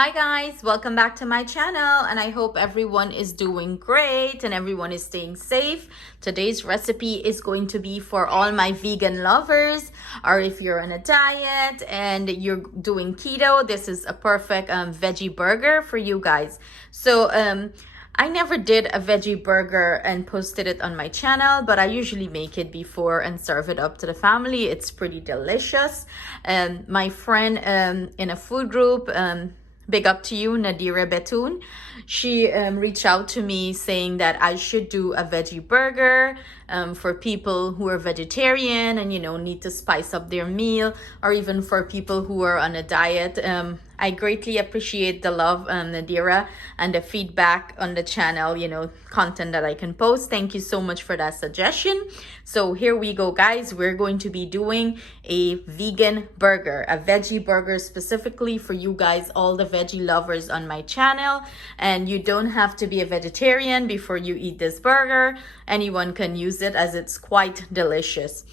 Hi guys, welcome back to my channel and I hope everyone is doing great and everyone is staying safe. Today's recipe is going to be for all my vegan lovers, or if you're on a diet and you're doing keto, this is a perfect veggie burger for you guys. So I never did a veggie burger and posted it on my channel, but I usually make it before and serve it up to the family. It's pretty delicious. My friend in a food group, big up to you, Nadira Betoon. She reached out to me saying that I should do a veggie burger for people who are vegetarian and, need to spice up their meal, or even for people who are on a diet. I greatly appreciate the love, Nadira, and the feedback on the channel, content that I can post. Thank you so much for that suggestion. So here we go, guys. We're going to be doing a vegan burger, a veggie burger specifically for you guys, all the veggie lovers on my channel. And you don't have to be a vegetarian before you eat this burger. Anyone can use it as it's quite delicious.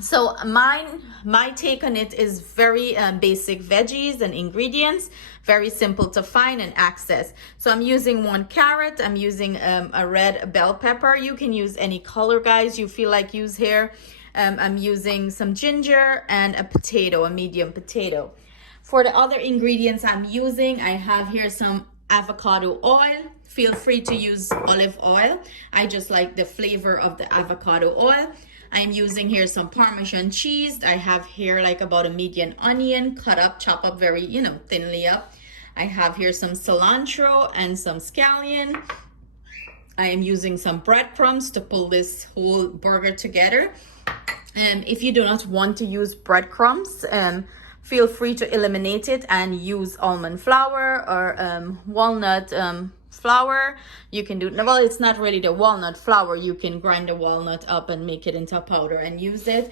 So my take on it is very basic veggies and ingredients, very simple to find and access. So I'm using 1 carrot, I'm using a red bell pepper. You can use any color, guys, you feel like use here. I'm using some ginger and a potato, a medium potato. For the other ingredients I'm using, I have here some avocado oil. Feel free to use olive oil. I just like the flavor of the avocado oil. I'm using here some Parmesan cheese. I have here like about a medium onion cut up, chop up very, thinly up. I have here some cilantro and some scallion. I am using some breadcrumbs to pull this whole burger together. If you do not want to use breadcrumbs, feel free to eliminate it and use almond flour or walnut flour. You can do, well, it's not really the walnut flour. You can grind the walnut up and make it into a powder and use it.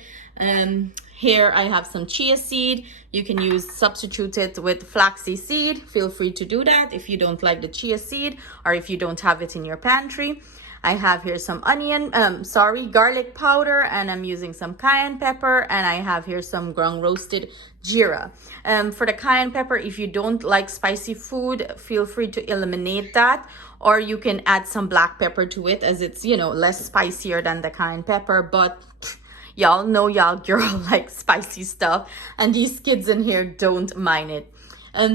Here I have some chia seed. You can substitute it with flaxseed seed. Feel free to do that if you don't like the chia seed or if you don't have it in your pantry. I have here some garlic powder, and I'm using some cayenne pepper, and I have here some ground roasted Jeera. For the cayenne pepper, if you don't like spicy food, feel free to eliminate that, or you can add some black pepper to it as it's, less spicier than the cayenne pepper, but y'all know y'all girl like spicy stuff, and these kids in here don't mind it.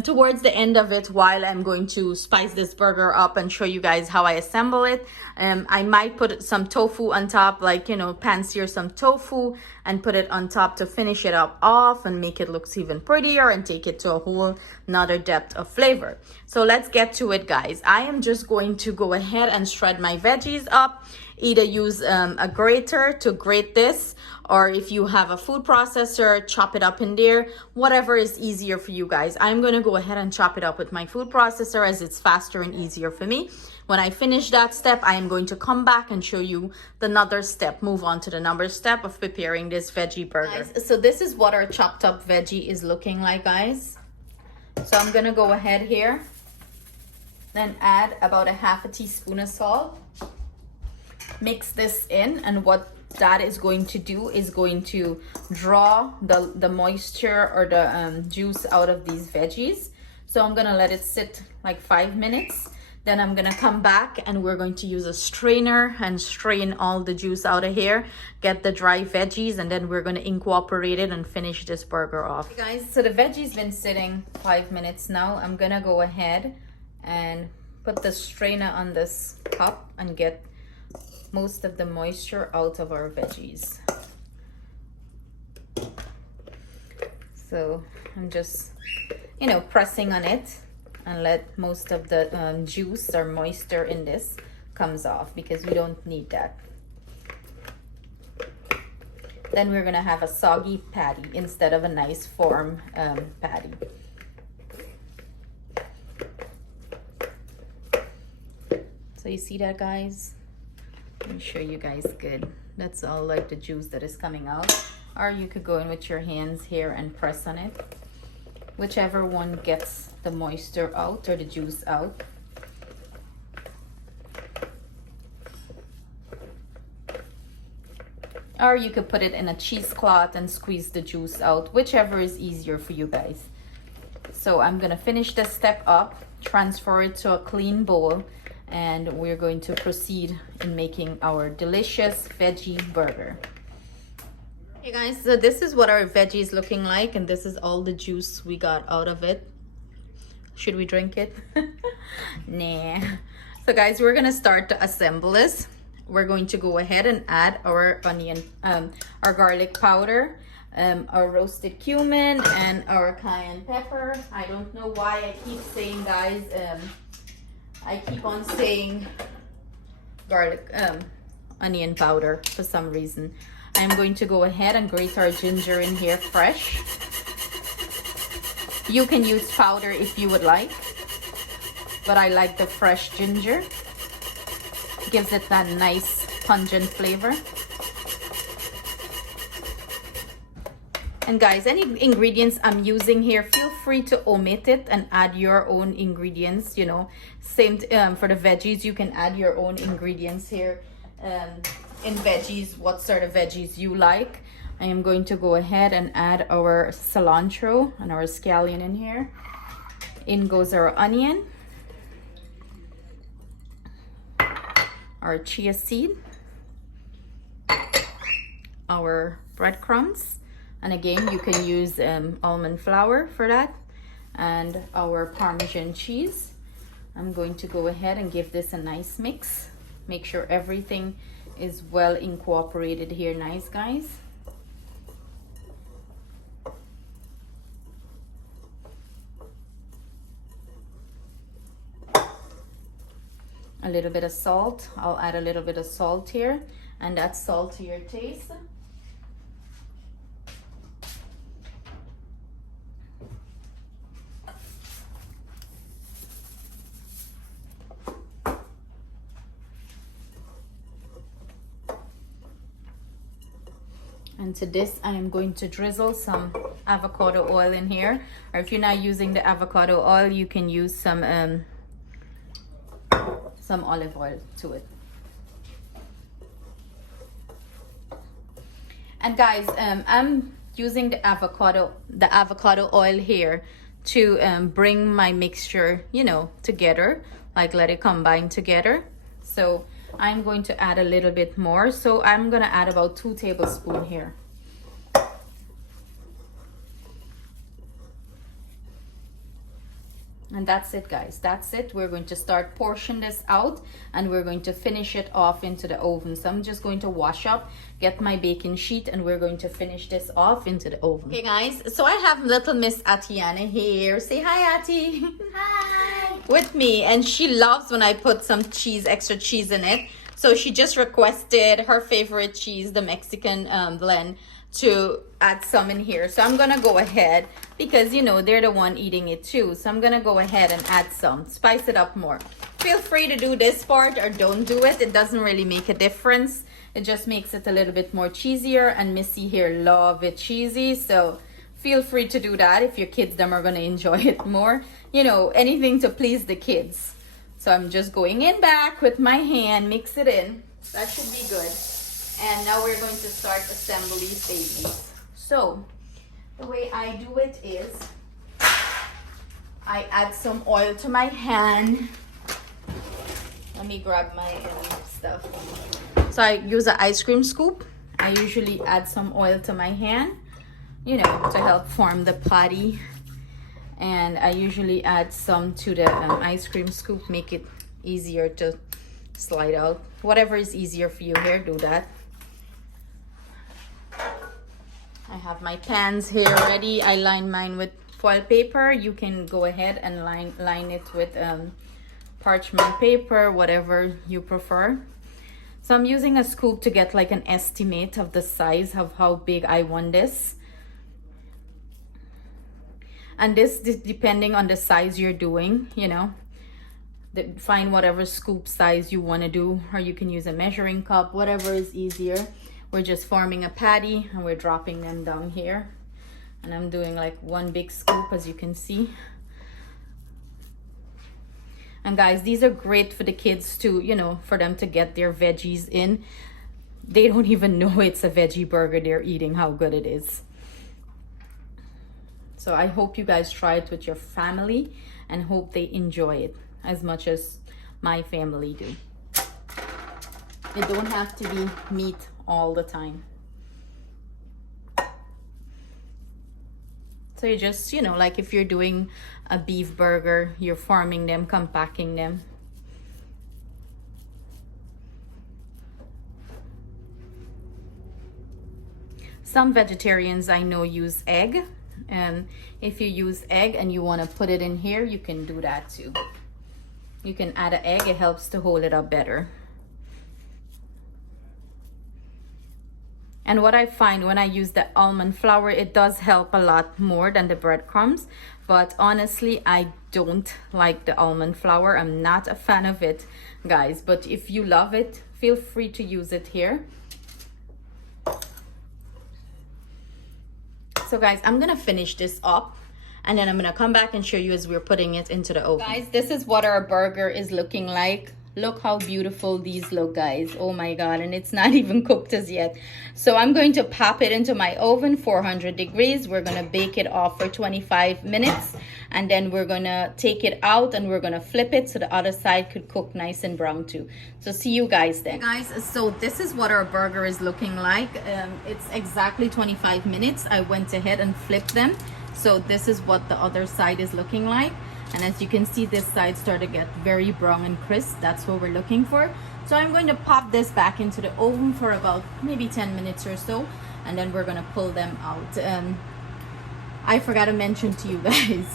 Towards the end of it, while I'm going to spice this burger up and show you guys how I assemble it, I might put some tofu on top, like, pan-sear some tofu and put it on top to finish it up off and make it look even prettier and take it to a whole nother depth of flavor. So let's get to it, guys. I am just going to go ahead and shred my veggies up. Either use a grater to grate this, or if you have a food processor, chop it up in there, whatever is easier for you guys. I'm going to go ahead and chop it up with my food processor as it's faster and easier for me. When I finish that step, I am going to come back and show you the another step, move on to the number step of preparing this veggie burger. Guys, so this is what our chopped up veggie is looking like, guys. So I'm going to go ahead here, then add about a half a teaspoon of salt. Mix this in, and what that is going to do is going to draw the moisture or the juice out of these veggies. So I'm gonna let it sit like 5 minutes. Then I'm gonna come back and we're going to use a strainer and strain all the juice out of here, get the dry veggies, and then we're gonna incorporate it and finish this burger off. Okay, guys, so the veggie's been sitting 5 minutes now. I'm gonna go ahead and put the strainer on this cup and get most of the moisture out of our veggies. So I'm just, pressing on it and let most of the juice or moisture in this comes off, because we don't need that. Then we're gonna have a soggy patty instead of a nice firm patty. So you see that, guys? Let me show you guys good. That's all like the juice that is coming out. Or you could go in with your hands here and press on it. Whichever one gets the moisture out or the juice out. Or you could put it in a cheesecloth and squeeze the juice out, whichever is easier for you guys. So I'm gonna finish this step up, transfer it to a clean bowl, and we're going to proceed in making our delicious veggie burger. Hey guys, so this is what our veggie is looking like, and this is all the juice we got out of it. Should we drink it? Nah. So guys, we're gonna start to assemble this. We're going to go ahead and add our onion, our garlic powder, our roasted cumin, and our cayenne pepper. I don't know why I keep saying, guys, I keep on saying garlic, onion powder for some reason. I'm going to go ahead and grate our ginger in here fresh. You can use powder if you would like, but I like the fresh ginger. Gives it that nice pungent flavor. And guys, any ingredients I'm using here, feel free to omit it and add your own ingredients. You know, same for the veggies, you can add your own ingredients here in veggies, what sort of veggies you like. I am going to go ahead and add our cilantro and our scallion in here. In goes our onion, our chia seed, our breadcrumbs, and again you can use almond flour for that, and our Parmesan cheese. I'm going to go ahead and give this a nice mix. Make sure everything is well incorporated here, nice guys. A little bit of salt. I'll add a little bit of salt here, and that's salt to your taste. And to this, I am going to drizzle some avocado oil in here, or if you're not using the avocado oil, you can use some olive oil to it. And guys, I'm using the avocado oil here to bring my mixture, you know, together, like let it combine together. So I'm going to add a little bit more. So I'm gonna add about 2 tablespoons here. And that's it, guys. That's it. We're going to start portion this out, and we're going to finish it off into the oven. So I'm just going to wash up, get my baking sheet, and we're going to finish this off into the oven. Okay, guys. So I have little Miss Atiana here. Say hi, Ati. Hi. With me, and she loves when I put some cheese, extra cheese in it. So she just requested her favorite cheese, the Mexican blend, to add some in here. So I'm gonna go ahead, because you know they're the one eating it too, so I'm gonna go ahead and add some, spice it up more. Feel free to do this part or don't do it. It doesn't really make a difference. It just makes it a little bit more cheesier, and Missy here love it cheesy, so feel free to do that if your kids them are gonna enjoy it more. You know, anything to please the kids. So I'm just going in back with my hand, mix it in. That should be good. And now we're going to start assembling these babies. So the way I do it is I add some oil to my hand. Let me grab my stuff. So I use an ice cream scoop. I usually add some oil to my hand, you know, to help form the patty. And I usually add some to the ice cream scoop, make it easier to slide out. Whatever is easier for you here, do that. I have my pans here ready. I line mine with foil paper. You can go ahead and line it with parchment paper, whatever you prefer. So I'm using a scoop to get like an estimate of the size of how big I want this. And this depending on the size you're doing, you know, find whatever scoop size you want to do, or you can use a measuring cup, whatever is easier. We're just forming a patty and we're dropping them down here, and I'm doing like one big scoop, as you can see. And guys, these are great for the kids to, you know, for them to get their veggies in. They don't even know it's a veggie burger they're eating, how good it is. So I hope you guys try it with your family and hope they enjoy it as much as my family do. It don't have to be meat all the time. So you just, you know, like if you're doing a beef burger, you're forming them, compacting them. Some vegetarians I know use egg, and if you use egg and you want to put it in here, you can do that too. You can add an egg, it helps to hold it up better. And what I find when I use the almond flour, it does help a lot more than the breadcrumbs. But honestly, I don't like the almond flour. I'm not a fan of it, guys. But if you love it, feel free to use it here. So guys, I'm gonna finish this up and then I'm gonna come back and show you as we're putting it into the oven. Guys, this is what our burger is looking like. Look how beautiful these look, guys. Oh my god, and it's not even cooked as yet. So I'm going to pop it into my oven, 400 degrees. We're gonna bake it off for 25 minutes and then we're gonna take it out and we're gonna flip it so the other side could cook nice and brown too. So see you guys then. Hey guys, so this is what our burger is looking like. It's exactly 25 minutes. I went ahead and flipped them. So this is what the other side is looking like. And as you can see, this side started to get very brown and crisp. That's what we're looking for. So I'm going to pop this back into the oven for about maybe 10 minutes or so. And then we're going to pull them out. I forgot to mention to you guys,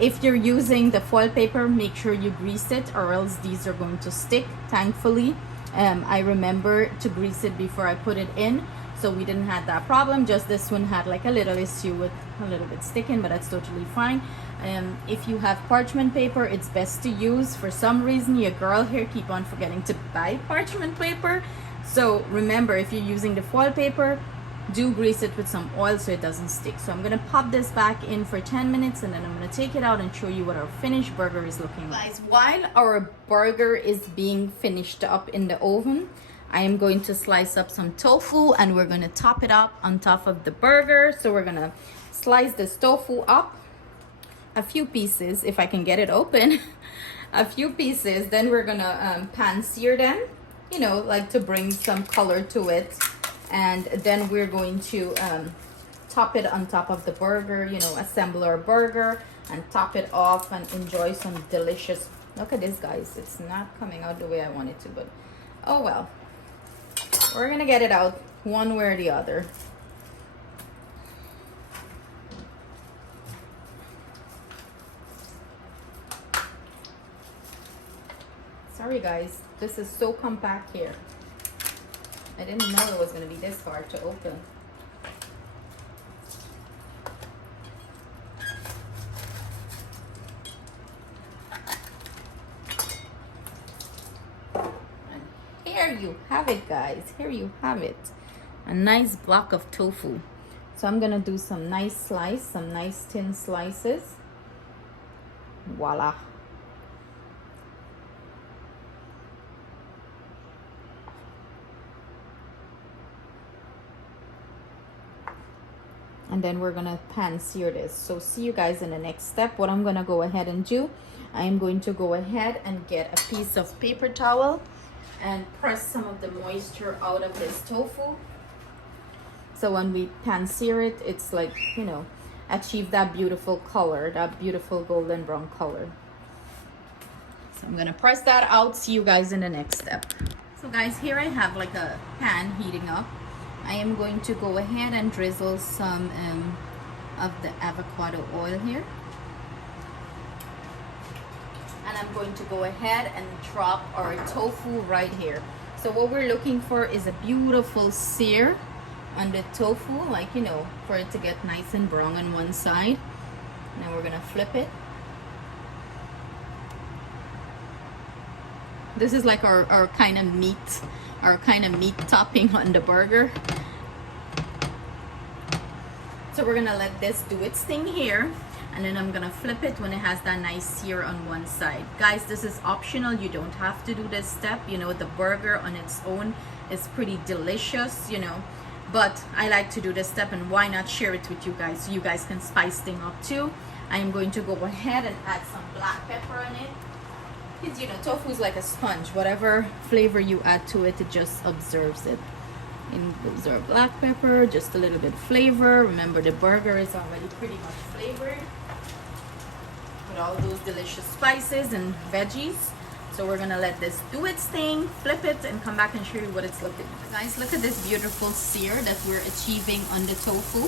if you're using the foil paper, make sure you grease it or else these are going to stick. Thankfully, I remember to grease it before I put it in. So we didn't have that problem. Just this one had like a little issue with a little bit sticking, but that's totally fine. If you have parchment paper, it's best to use. For some reason, your girl here keep on forgetting to buy parchment paper. So remember, if you're using the foil paper, do grease it with some oil so it doesn't stick. So I'm gonna pop this back in for 10 minutes and then I'm gonna take it out and show you what our finished burger is looking like. Guys, while our burger is being finished up in the oven, I am going to slice up some tofu and we're gonna top it up on top of the burger. So we're gonna slice this tofu up a few pieces, if I can get it open, a few pieces. Then we're gonna pan sear them, you know, like to bring some color to it. And then we're going to top it on top of the burger, you know, assemble our burger and top it off and enjoy some delicious, look at this guys, it's not coming out the way I want it to, but oh well. We're gonna get it out one way or the other. Sorry guys, this is so compact here. I didn't know it was gonna be this hard to open. Here you have it, guys. Here you have it. A nice block of tofu. So I'm gonna do some nice slice, some nice thin slices. Voila. And then we're gonna pan sear this. So see you guys in the next step. What I'm gonna go ahead and do, I am going to go ahead and get a piece of paper towel and press some of the moisture out of this tofu. So when we pan sear it, it's like, you know, achieve that beautiful color, that beautiful golden brown color. So I'm gonna press that out. See you guys in the next step. So guys, here I have like a pan heating up. I am going to go ahead and drizzle some of the avocado oil here. And I'm going to go ahead and drop our tofu right here. So what we're looking for is a beautiful sear on the tofu, like, you know, for it to get nice and brown on one side. Now we're gonna flip it. This is like our kind of meat topping on the burger. So we're gonna let this do its thing here. And then I'm gonna flip it when it has that nice sear on one side. Guys, this is optional. You don't have to do this step. You know, the burger on its own is pretty delicious, you know. but I like to do this step, and why not share it with you guys so you guys can spice things up too. I am going to go ahead and add some black pepper on it, because you know tofu is like a sponge. Whatever flavor you add to it, it just absorbs it. And those are black pepper, just a little bit flavor. Remember, the burger is already pretty much flavored with all those delicious spices and veggies. So we're gonna let this do its thing, flip it, and come back and show you what it's looking like. Guys, look at this beautiful sear that we're achieving on the tofu.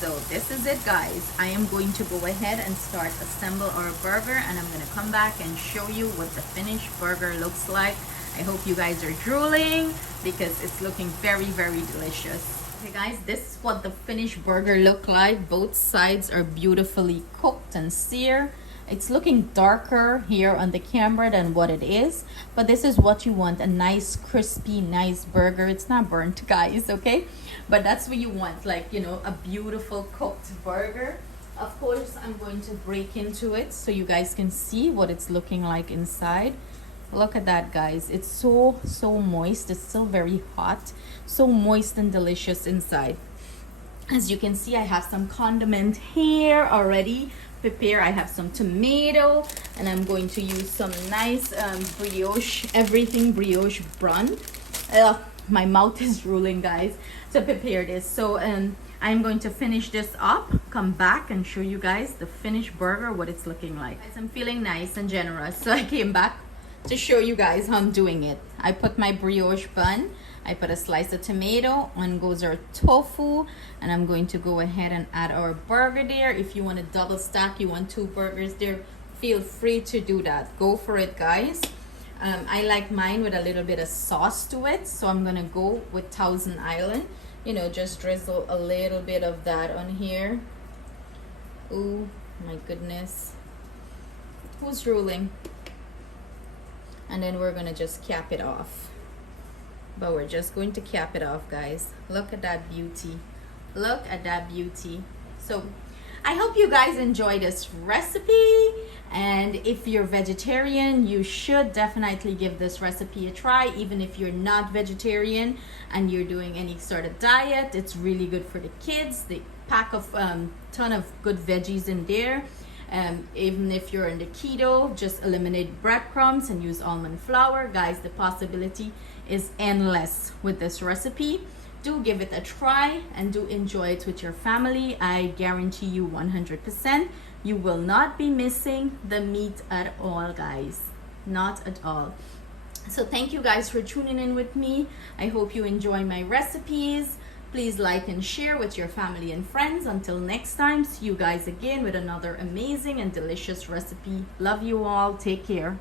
So this is it, guys. I am going to go ahead and start assemble our burger, and I'm gonna come back and show you what the finished burger looks like. I hope you guys are drooling because it's looking very, very delicious. Okay guys, this is what the finished burger look like. Both sides are beautifully cooked and seared. It's looking darker here on the camera than what it is, but this is what you want, a nice crispy nice burger. It's not burnt, guys, okay? But that's what you want, like, you know, a beautiful cooked burger. Of course, I'm going to break into it so you guys can see what it's looking like inside. Look at that, guys. It's so moist. It's still very hot, so moist and delicious inside. As you can see, I have some condiment here already prepared. I have some tomato, and I'm going to use some nice brioche, everything brioche bun. My mouth is drooling, guys, to prepare this. So I'm going to finish this up, come back and show you guys the finished burger, what it's looking like. Guys, I'm feeling nice and generous, so I came back to show you guys how I'm doing it. I put my brioche bun, I put a slice of tomato, on goes our tofu, and I'm going to go ahead and add our burger there. If you want to double stack, you want 2 burgers there, feel free to do that. Go for it, guys. I like mine with a little bit of sauce to it, so I'm gonna go with Thousand Island. You know, just drizzle a little bit of that on here. Ooh, my goodness. Who's drooling? And then we're gonna just cap it off. But we're just going to cap it off, guys. Look at that beauty. Look at that beauty. So I hope you guys enjoy this recipe, and if you're vegetarian, you should definitely give this recipe a try. Even if you're not vegetarian and you're doing any sort of diet, it's really good for the kids. They pack of ton of good veggies in there. Even if you're in the keto, just eliminate breadcrumbs and use almond flour. Guys, the possibility is endless with this recipe. Do give it a try and do enjoy it with your family. I guarantee you 100% you will not be missing the meat at all, guys. Not at all. So thank you guys for tuning in with me. I hope you enjoy my recipes. Please like and share with your family and friends. Until next time, see you guys again with another amazing and delicious recipe. Love you all. Take care.